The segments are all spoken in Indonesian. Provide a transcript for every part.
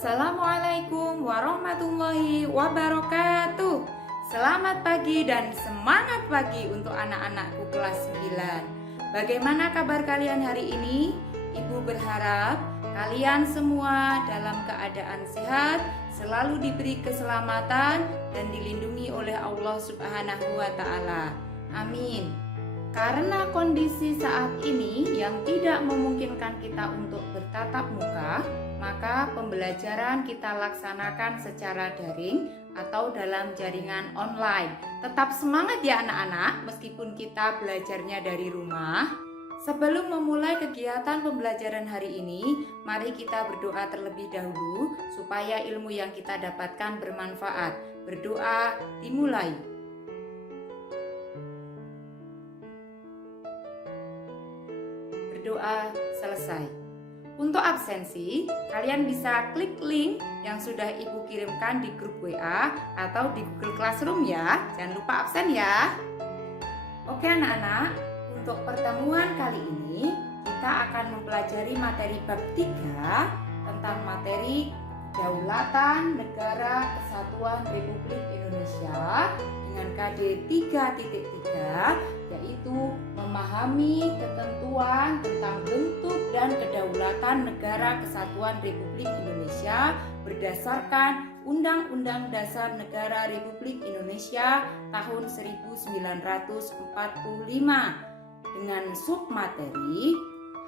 Assalamualaikum warahmatullahi wabarakatuh. Selamat pagi dan semangat pagi untuk anak-anakku kelas 9. Bagaimana kabar kalian hari ini? Ibu berharap kalian semua dalam keadaan sehat, selalu diberi keselamatan dan dilindungi oleh Allah Subhanahu wa Ta'ala. Amin. Karena kondisi saat ini yang tidak memungkinkan kita untuk bertatap muka, maka pembelajaran kita laksanakan secara daring atau dalam jaringan online. Tetap semangat ya anak-anak, meskipun kita belajarnya dari rumah. Sebelum memulai kegiatan pembelajaran hari ini, mari kita berdoa terlebih dahulu supaya ilmu yang kita dapatkan bermanfaat. Berdoa dimulai. Berdoa selesai. Untuk absensi, kalian bisa klik link yang sudah Ibu kirimkan di grup WA atau di Google Classroom ya. Jangan lupa absen ya. Oke anak-anak, untuk pertemuan kali ini kita akan mempelajari materi bab 3 tentang materi Kedaulatan Negara Kesatuan Republik Indonesia dengan KD 3.3, yaitu memahami ketentuan tentang bentuk dan kedaulatan Negara Kesatuan Republik Indonesia berdasarkan Undang-Undang Dasar Negara Republik Indonesia tahun 1945 dengan submateri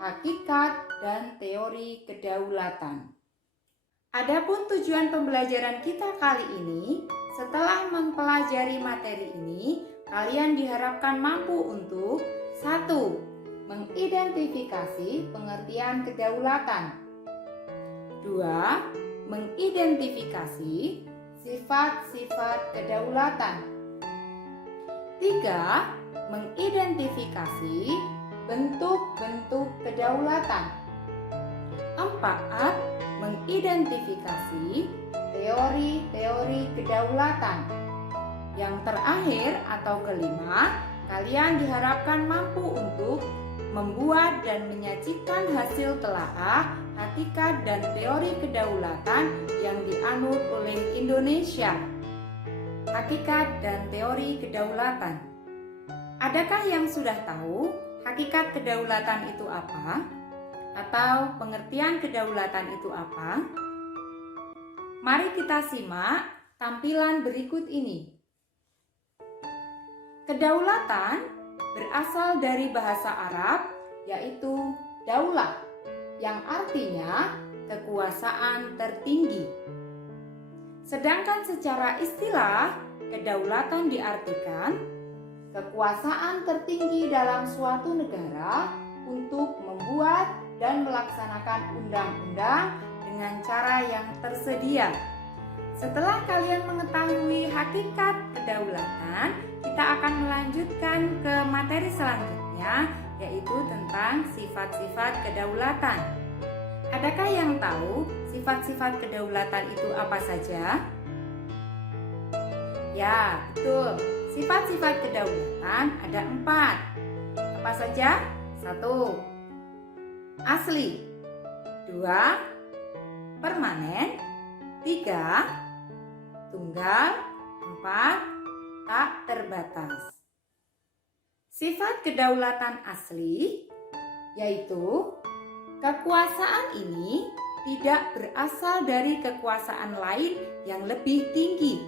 Hakikat dan Teori Kedaulatan. Adapun tujuan pembelajaran kita kali ini, setelah mempelajari materi ini, kalian diharapkan mampu untuk 1. Mengidentifikasi pengertian kedaulatan. 2. Mengidentifikasi sifat-sifat kedaulatan. 3. Mengidentifikasi bentuk-bentuk kedaulatan. 4. Mengidentifikasi teori-teori kedaulatan. Yang terakhir atau kelima, kalian diharapkan mampu untuk membuat dan menyajikan hasil telaah hakikat dan teori kedaulatan yang dianut oleh Indonesia. Hakikat dan teori kedaulatan. Adakah yang sudah tahu hakikat kedaulatan itu apa? Atau pengertian kedaulatan itu apa? Mari kita simak tampilan berikut ini. Kedaulatan berasal dari bahasa Arab, yaitu daulah, yang artinya kekuasaan tertinggi. Sedangkan secara istilah, kedaulatan diartikan kekuasaan tertinggi dalam suatu negara untuk membuat dan melaksanakan undang-undang dengan cara yang tersedia. Setelah kalian mengetahui hakikat kedaulatan, kita akan melanjutkan ke materi selanjutnya, yaitu tentang sifat-sifat kedaulatan. Adakah yang tahu sifat-sifat kedaulatan itu apa saja? Ya, betul. Sifat-sifat kedaulatan ada 4. Apa saja? 1. Asli. 2. Permanen. 3. Tunggal. 4. Tak terbatas. Sifat kedaulatan asli yaitu kekuasaan ini tidak berasal dari kekuasaan lain yang lebih tinggi.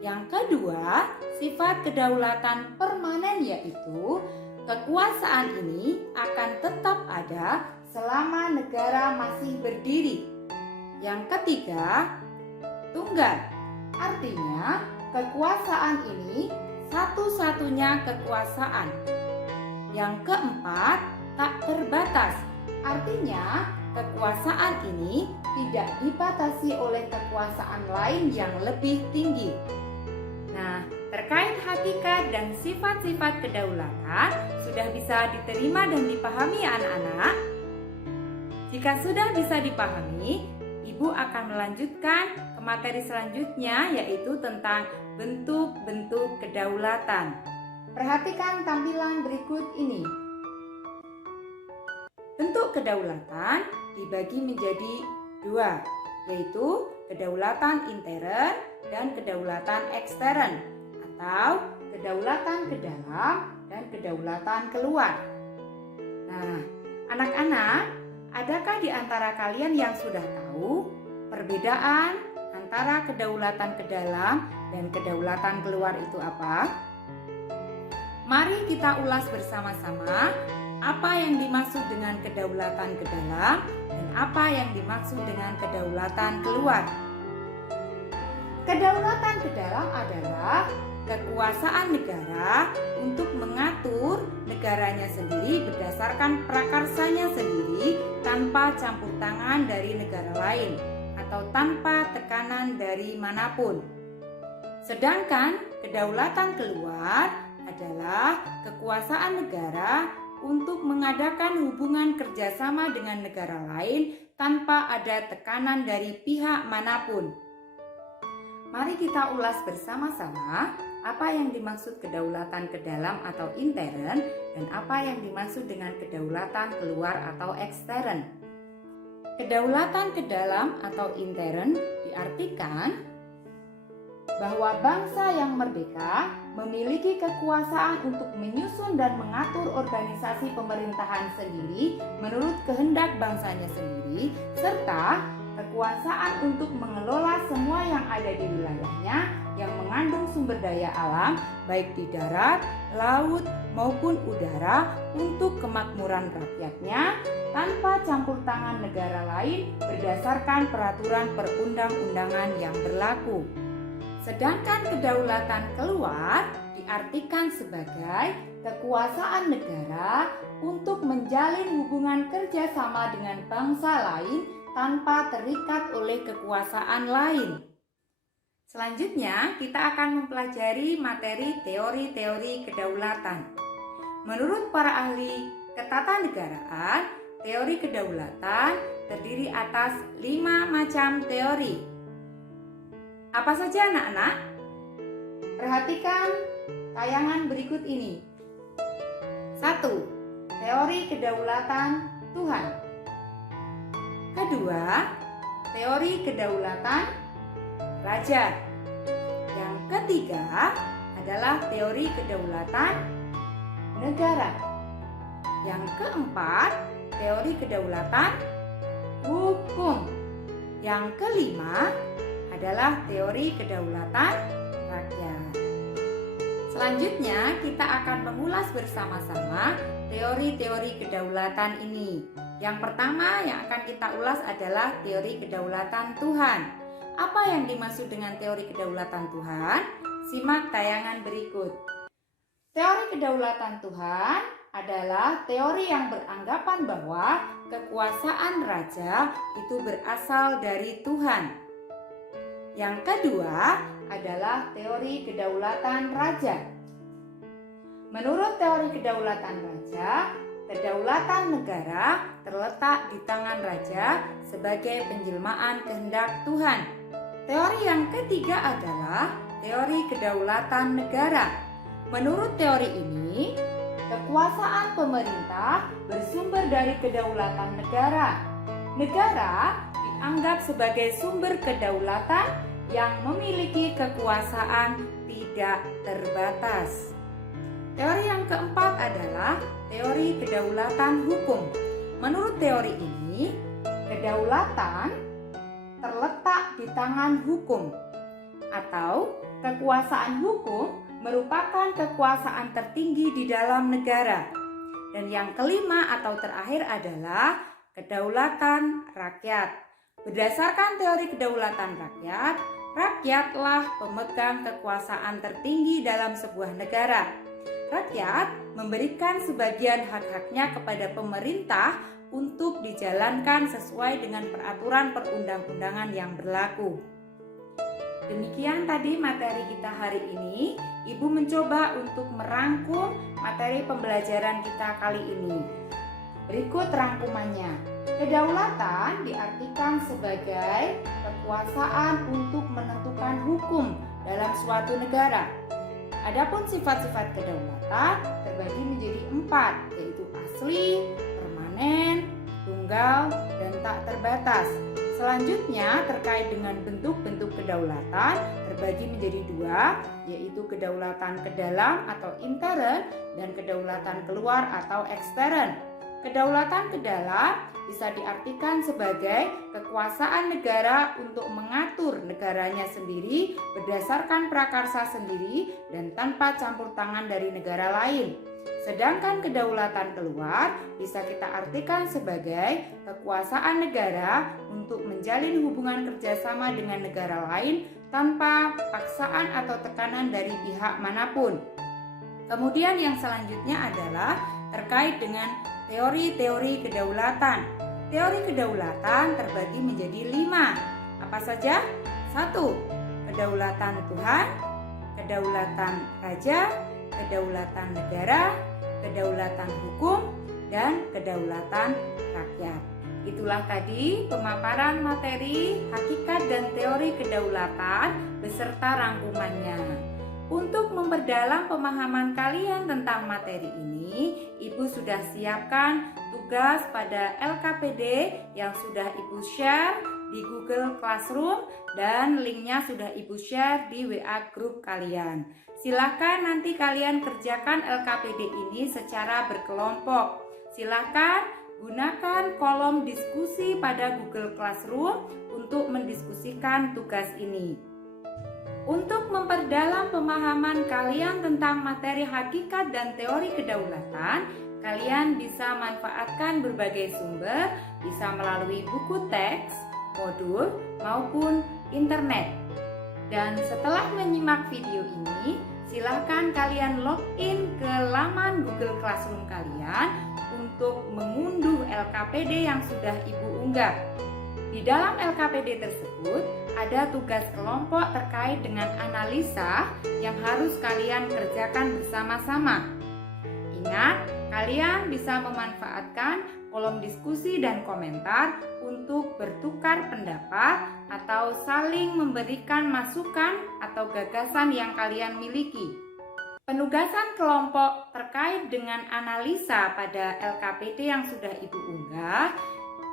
Yang kedua, sifat kedaulatan permanen yaitu kekuasaan ini akan tetap ada selama negara masih berdiri. Yang ketiga, tunggal. Artinya, kekuasaan ini satu-satunya kekuasaan. Yang keempat, tak terbatas. Artinya, kekuasaan ini tidak dibatasi oleh kekuasaan lain yang lebih tinggi. Nah, terkait hakikat dan sifat-sifat kedaulatan sudah bisa diterima dan dipahami ya anak-anak? Jika sudah bisa dipahami, Ibu akan melanjutkan ke materi selanjutnya, yaitu tentang bentuk-bentuk kedaulatan. Perhatikan tampilan berikut ini. Bentuk kedaulatan dibagi menjadi 2, yaitu kedaulatan intern dan kedaulatan ekstern, atau kedaulatan ke dalam dan kedaulatan keluar. Nah, anak-anak, adakah di antara kalian yang sudah tahu perbedaan antara kedaulatan ke dalam dan kedaulatan keluar itu apa? Mari kita ulas bersama-sama apa yang dimaksud dengan kedaulatan ke dalam dan apa yang dimaksud dengan kedaulatan keluar. Kedaulatan ke dalam adalah kekuasaan negara untuk mengatur negaranya sendiri berdasarkan prakarsanya sendiri tanpa campur tangan dari negara lain atau tanpa tekanan dari manapun. Sedangkan kedaulatan keluar adalah kekuasaan negara untuk mengadakan hubungan kerjasama dengan negara lain tanpa ada tekanan dari pihak manapun. Mari kita ulas bersama-sama apa yang dimaksud kedaulatan ke dalam atau intern dan apa yang dimaksud dengan kedaulatan keluar atau ekstern. Kedaulatan ke dalam atau intern diartikan bahwa bangsa yang merdeka memiliki kekuasaan untuk menyusun dan mengatur organisasi pemerintahan sendiri menurut kehendak bangsanya sendiri, serta kekuasaan untuk mengelola semua yang ada di wilayahnya yang mengandung sumber daya alam baik di darat, laut maupun udara untuk kemakmuran rakyatnya tanpa campur tangan negara lain berdasarkan peraturan perundang-undangan yang berlaku. Sedangkan kedaulatan keluar diartikan sebagai kekuasaan negara untuk menjalin hubungan kerjasama dengan bangsa lain tanpa terikat oleh kekuasaan lain. Selanjutnya, kita akan mempelajari materi teori-teori kedaulatan. Menurut para ahli ketatanegaraan, teori kedaulatan terdiri atas 5 macam teori. Apa saja anak-anak? Perhatikan tayangan berikut ini. 1. Teori kedaulatan Tuhan. Kedua, teori kedaulatan Raja. Yang ketiga adalah teori kedaulatan negara. Yang keempat, teori kedaulatan hukum. Yang kelima adalah teori kedaulatan rakyat. Selanjutnya kita akan mengulas bersama-sama teori-teori kedaulatan ini. Yang pertama yang akan kita ulas adalah teori kedaulatan Tuhan. Apa yang dimaksud dengan teori kedaulatan Tuhan? Simak tayangan berikut. Teori kedaulatan Tuhan adalah teori yang beranggapan bahwa kekuasaan raja itu berasal dari Tuhan. Yang kedua adalah teori kedaulatan raja. Menurut teori kedaulatan raja, kedaulatan negara terletak di tangan raja sebagai penjelmaan kehendak Tuhan. Teori yang ketiga adalah teori kedaulatan negara. Menurut teori ini, kekuasaan pemerintah bersumber dari kedaulatan negara. Negara dianggap sebagai sumber kedaulatan yang memiliki kekuasaan tidak terbatas. Teori yang keempat adalah teori kedaulatan hukum. Menurut teori ini, kedaulatan terletak di tangan hukum, atau kekuasaan hukum merupakan kekuasaan tertinggi di dalam negara. Dan yang kelima atau terakhir adalah kedaulatan rakyat. Berdasarkan teori kedaulatan rakyat, rakyatlah pemegang kekuasaan tertinggi dalam sebuah negara. Rakyat memberikan sebagian hak-haknya kepada pemerintah untuk dijalankan sesuai dengan peraturan perundang-undangan yang berlaku. Demikian tadi materi kita hari ini. Ibu mencoba untuk merangkum materi pembelajaran kita kali ini. Berikut rangkumannya. Kedaulatan diartikan sebagai kekuasaan untuk menentukan hukum dalam suatu negara. Adapun sifat-sifat kedaulatan terbagi menjadi 4, yaitu asli, permanen, tunggal, dan tak terbatas. Selanjutnya terkait dengan bentuk-bentuk kedaulatan terbagi menjadi dua, yaitu kedaulatan ke dalam atau intern dan kedaulatan keluar atau ekstern. Kedaulatan ke dalam bisa diartikan sebagai kekuasaan negara untuk mengatur negaranya sendiri berdasarkan prakarsa sendiri dan tanpa campur tangan dari negara lain. Sedangkan kedaulatan keluar bisa kita artikan sebagai kekuasaan negara untuk menjalin hubungan kerjasama dengan negara lain tanpa paksaan atau tekanan dari pihak manapun. Kemudian yang selanjutnya adalah terkait dengan teori-teori kedaulatan. Teori kedaulatan terbagi menjadi 5. Apa saja? 1. Kedaulatan Tuhan, kedaulatan raja, kedaulatan negara, kedaulatan hukum, dan kedaulatan rakyat. Itulah tadi pemaparan materi, hakikat, dan teori kedaulatan beserta rangkumannya. Untuk memperdalam pemahaman kalian tentang materi ini, Ibu sudah siapkan tugas pada LKPD yang sudah Ibu share di Google Classroom dan linknya sudah Ibu share di WA grup kalian. Silakan nanti kalian kerjakan LKPD ini secara berkelompok. Silakan gunakan kolom diskusi pada Google Classroom untuk mendiskusikan tugas ini. Untuk memperdalam pemahaman kalian tentang materi hakikat dan teori kedaulatan, kalian bisa manfaatkan berbagai sumber, bisa melalui buku teks, modul, maupun internet. Dan setelah menyimak video ini, silakan kalian login ke laman Google Classroom kalian untuk mengunduh LKPD yang sudah Ibu unggah. Di dalam LKPD tersebut ada tugas kelompok terkait dengan analisa yang harus kalian kerjakan bersama-sama. Ingat, kalian bisa memanfaatkan kolom diskusi dan komentar untuk bertukar pendapat atau saling memberikan masukan atau gagasan yang kalian miliki. Penugasan kelompok terkait dengan analisa pada LKPD yang sudah Ibu unggah,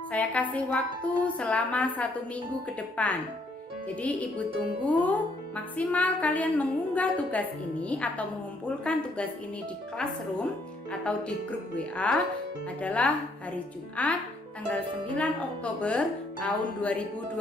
saya kasih waktu selama 1 minggu ke depan. Jadi Ibu tunggu maksimal kalian mengunggah tugas ini atau mengumpulkan tugas ini di Classroom atau di grup WA adalah hari Jumat tanggal 9 Oktober tahun 2020.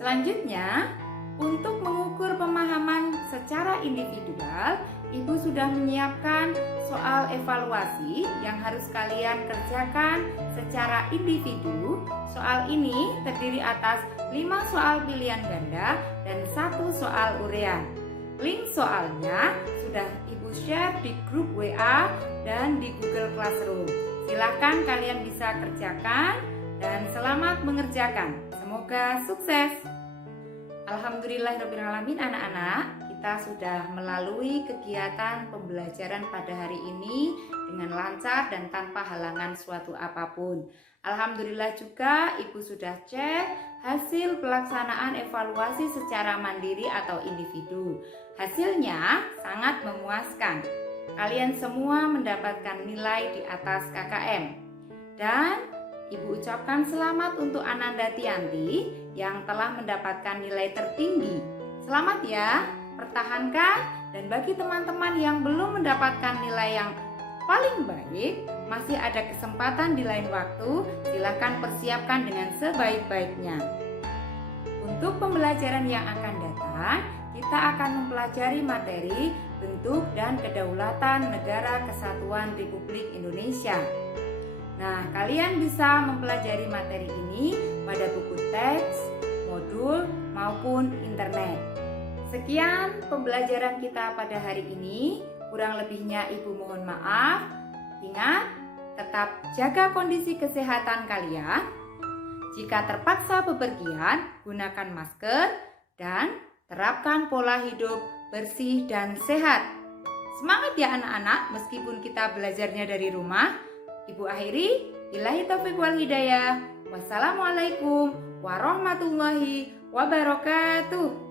Selanjutnya, untuk mengukur pemahaman secara individual, Ibu sudah menyiapkan soal evaluasi yang harus kalian kerjakan secara individu. Soal ini terdiri atas 5 soal pilihan ganda dan 1 soal urean. Link soalnya sudah Ibu share di grup WA dan di Google Classroom. Silahkan kalian bisa kerjakan dan selamat mengerjakan. Semoga sukses. Alhamdulillahirrahmanirrahim anak-anak, kita sudah melalui kegiatan pembelajaran pada hari ini dengan lancar dan tanpa halangan suatu apapun. Alhamdulillah juga Ibu sudah cek hasil pelaksanaan evaluasi secara mandiri atau individu. Hasilnya sangat memuaskan. Kalian semua mendapatkan nilai di atas KKM. Dan Ibu ucapkan selamat untuk Ananda Tianti yang telah mendapatkan nilai tertinggi. Selamat ya, pertahankan. Dan bagi teman-teman yang belum mendapatkan nilai yang paling baik, masih ada kesempatan di lain waktu. Silakan persiapkan dengan sebaik-baiknya. Untuk pembelajaran yang akan datang, kita akan mempelajari materi bentuk dan kedaulatan Negara Kesatuan Republik Indonesia. Nah, kalian bisa mempelajari materi ini pada buku teks, modul, maupun internet. Sekian pembelajaran kita pada hari ini. Kurang lebihnya Ibu mohon maaf. Ingat, tetap jaga kondisi kesehatan kalian. Jika terpaksa bepergian, gunakan masker dan terapkan pola hidup bersih dan sehat. Semangat ya anak-anak, meskipun kita belajarnya dari rumah. Ibu akhiri, billahi taufiq wal hidayah. Wassalamualaikum warahmatullahi wabarakatuh.